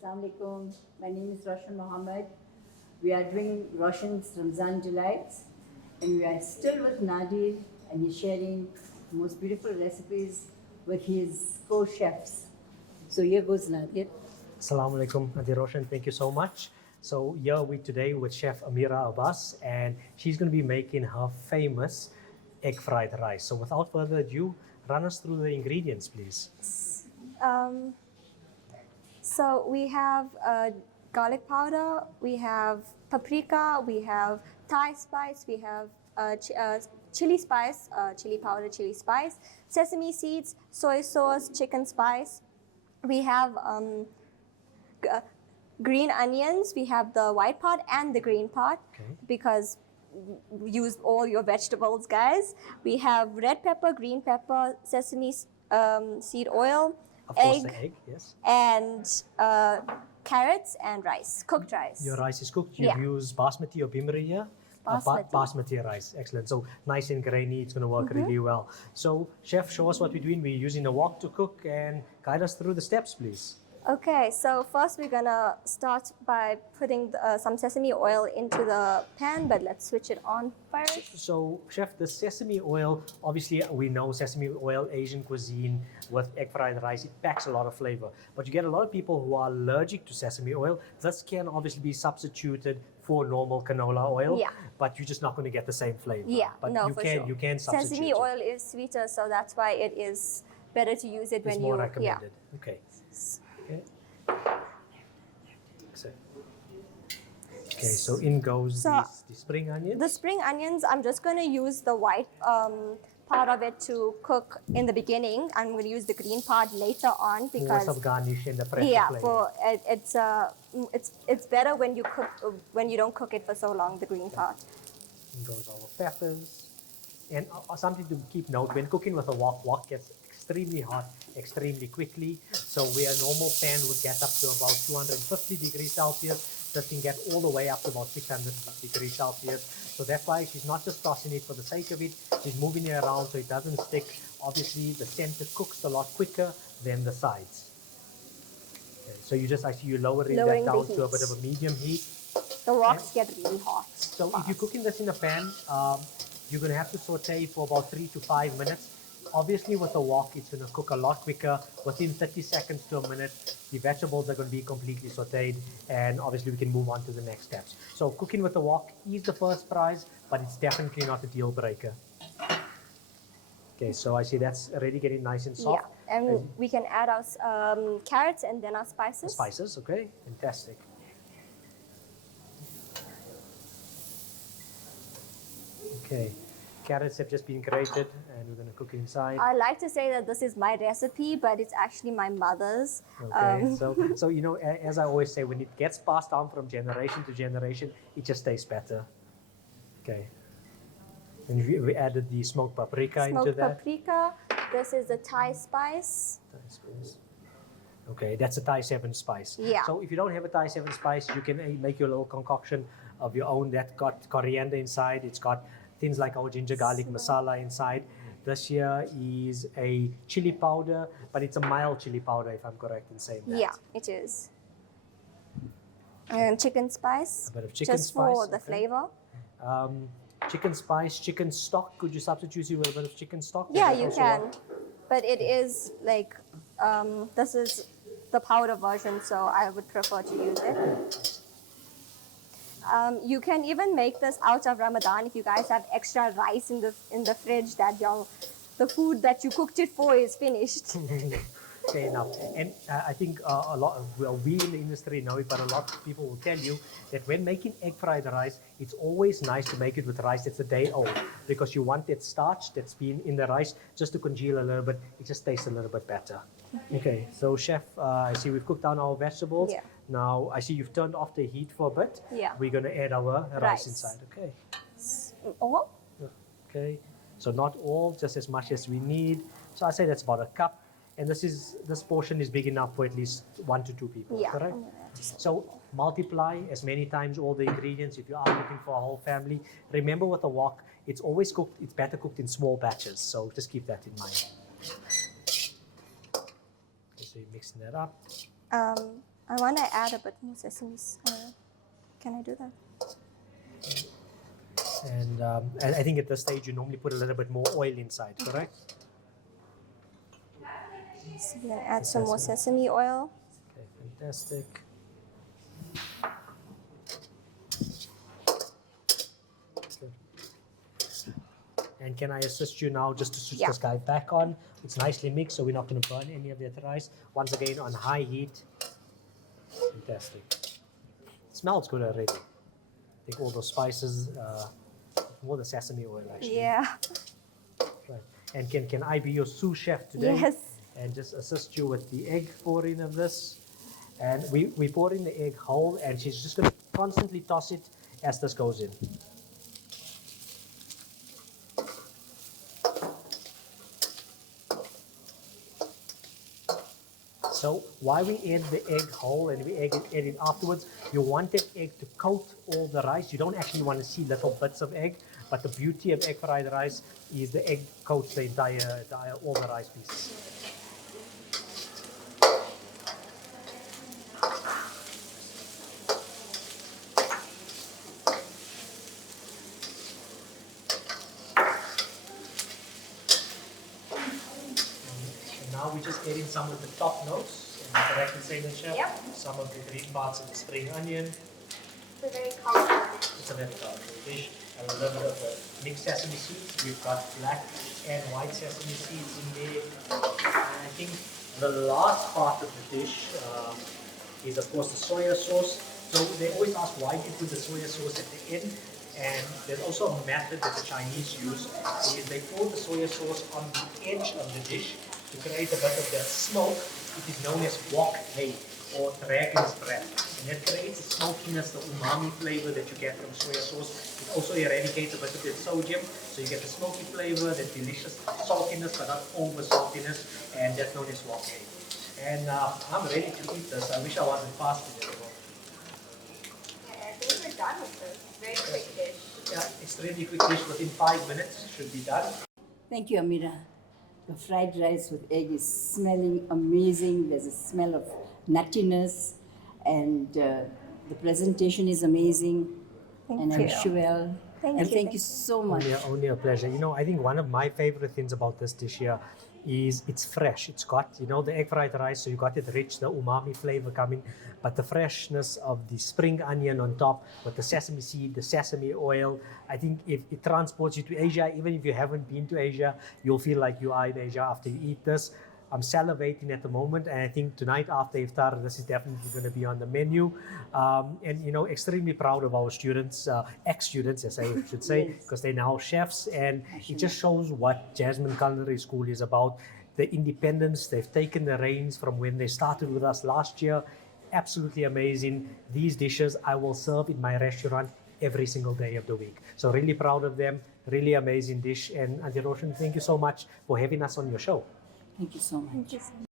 Assalamu alaikum. My name is Roshan Mohammed. We are doing Roshan's Ramzan Delights, and we are still with Nadir, and he's sharing the most beautiful recipes with his co-chefs. So here goes Nadir. Assalamu alaikum, Auntie Roshan. Thank you so much. So here we today with Chef Amira Abbas, and she's going to be making her famous egg fried rice. So without further ado, run us through the ingredients, please. So we have garlic powder, we have paprika, we have Thai spice, we have chili spice, chili powder, chili spice, sesame seeds, soy sauce, chicken spice. We have green onions. We have the white part and the green part, because use all your vegetables, guys. We have red pepper, green pepper, sesame seed oil, Of course, the egg, yes. and carrots and rice, cooked rice. Your rice is cooked. You've used basmati or bimri here? Basmati rice, excellent. So nice and grainy, it's going to work really well. So chef, show us what we're doing. We're using a wok to cook, and guide us through the steps, please. Okay, so first we're gonna start by putting some sesame oil into the pan, but let's switch it on first. So chef, the sesame oil, obviously we know sesame oil, Asian cuisine with egg fried rice, it packs a lot of flavor. But you get a lot of people who are allergic to sesame oil. This can obviously be substituted for normal canola oil, but you're just not going to get the same flavor. Yeah, but no, you can substitute sesame oil is sweeter, so that's why it is better to use it when it's you... more recommended. Okay. Okay, so in goes the spring onions. The spring onions, I'm just going to use the white part of it to cook in the beginning. I'm going to use the green part later on because of garnish and the flavor. It's better when you cook when you don't cook it for so long. The green part. In goes our peppers, and something to keep note: when cooking with a wok gets extremely hot extremely quickly. So where a normal pan would get up to about 250 degrees Celsius, this can get all the way up to about 600 degrees Celsius. So that's why she's not just tossing it for the sake of it, she's moving it around so it doesn't stick. Obviously the center cooks a lot quicker than the sides. Okay, so I see you lowering that down to a bit of a medium heat. The woks get really hot. So if you're cooking this in a pan, you're going to have to saute for about 3 to 5 minutes. Obviously with a wok, it's going to cook a lot quicker. Within 30 seconds to a minute, the vegetables are going to be completely sauteed, and obviously we can move on to the next steps. So cooking with a wok is the first prize, but it's definitely not a deal breaker. Okay, so I see that's already getting nice and soft. Yeah, and we can add our carrots and then our spices. The spices, okay, fantastic. Okay. Carrots have just been grated and we're going to cook inside. I like to say that this is my recipe, but it's actually my mother's. Okay, so you know, as I always say, when it gets passed down from generation to generation, it just tastes better. Okay. And we added the smoked paprika into that. Smoked paprika. This is the Thai spice. Thai spice. Okay, that's a Thai 7 spice. Yeah. So if you don't have a Thai 7 spice, you can make your little concoction of your own that got coriander inside. It's got things like our ginger garlic masala inside. This here is a chili powder, but it's a mild chili powder, if I'm correct in saying that. Yeah, it is. And chicken spice. A bit of chicken just spice. for the flavor. Chicken spice, chicken stock. Could you substitute with a bit of chicken stock? Yeah, you can. But it is like, this is the powder version, so I would prefer to use it. You can even make this out of Ramadan if you guys have extra rice in the fridge that the food that you cooked it for is finished. Okay, enough. And I think we in the industry know it, but a lot of people will tell you that when making egg fried rice, it's always nice to make it with rice that's a day old, because you want that starch that's been in the rice just to congeal a little bit. It just tastes a little bit better. Okay, so chef, I see we've cooked down our vegetables. Yeah. Now I see you've turned off the heat for a bit. Yeah. We're going to add our rice inside. Okay. All? Okay. So not all, just as much as we need. So I say that's about a cup. And this portion is big enough for at least 1 to 2 people, correct? So multiply as many times all the ingredients if you are cooking for a whole family. Remember with a wok, it's always cooked, it's better cooked in small batches. So just keep that in mind. Okay, so you're mixing that up. I want to add a bit more sesame. Can I do that? And I think at this stage you normally put a little bit more oil inside, correct? So we're gonna add some more sesame oil. Okay, fantastic. Good. And can I assist you now just to switch this guy back on? It's nicely mixed, so we're not going to burn any of the rice. Once again, on high heat. Fantastic. It smells good already. I think all those spices, more the sesame oil actually. Yeah. Right. And can I be your sous chef today? Yes. And just assist you with the egg pouring of this. And we pour in the egg whole, and she's just going to constantly toss it as this goes in. So while we add the egg whole and we add it afterwards, you want that egg to coat all the rice. You don't actually want to see little bits of egg, but the beauty of egg fried rice is the egg coats the entire all the rice pieces. Now we just add in some of the top notes, and correctly say the chef, some of the green parts of the spring onion. It's a very colorful dish. It's a very colorful dish. And a little bit of the mixed sesame seeds. We've got black and white sesame seeds in there. And I think the last part of the dish is of course the soya sauce. So they always ask why do you put the soya sauce at the end? And there's also a method that the Chinese use, is they pour the soya sauce on the edge of the dish to create a bit of that smoke. It is known as wok hei, or dragon's breath. And that creates the smokiness, the umami flavor that you get from soya sauce. It also eradicates a bit of that sodium, so you get the smoky flavor, that delicious saltiness, but not over saltiness, and that's known as wok hei. And I'm ready to eat this. I wish I wasn't fasting anymore. I think we're done with this. Very quick dish. Yeah, extremely quick dish. Within 5 minutes should be done. Thank you, Amira. The fried rice with egg is smelling amazing. There's a smell of nuttiness, and the presentation is amazing. Thank I you. wish you well. Thank you so much. Only a pleasure. You know, I think one of my favorite things about this dish here is it's fresh. It's got, you know, the egg fried rice, so you got it rich, the umami flavor coming, but the freshness of the spring onion on top with the sesame seed, the sesame oil. I think if it transports you to Asia, even if you haven't been to Asia, you'll feel like you are in Asia after you eat this. I'm salivating at the moment, and I think tonight after iftar, this is definitely going to be on the menu. And you know, extremely proud of our students, ex-students, as I should say, because they're now chefs, and it just shows what Jasmine Culinary School is about. The independence, they've taken the reins from when they started with us last year. Absolutely amazing. These dishes I will serve in my restaurant every single day of the week. So really proud of them. Really amazing dish. And Auntie Roshan, thank you so much for having us on your show. Thank you so much. Thank you so much.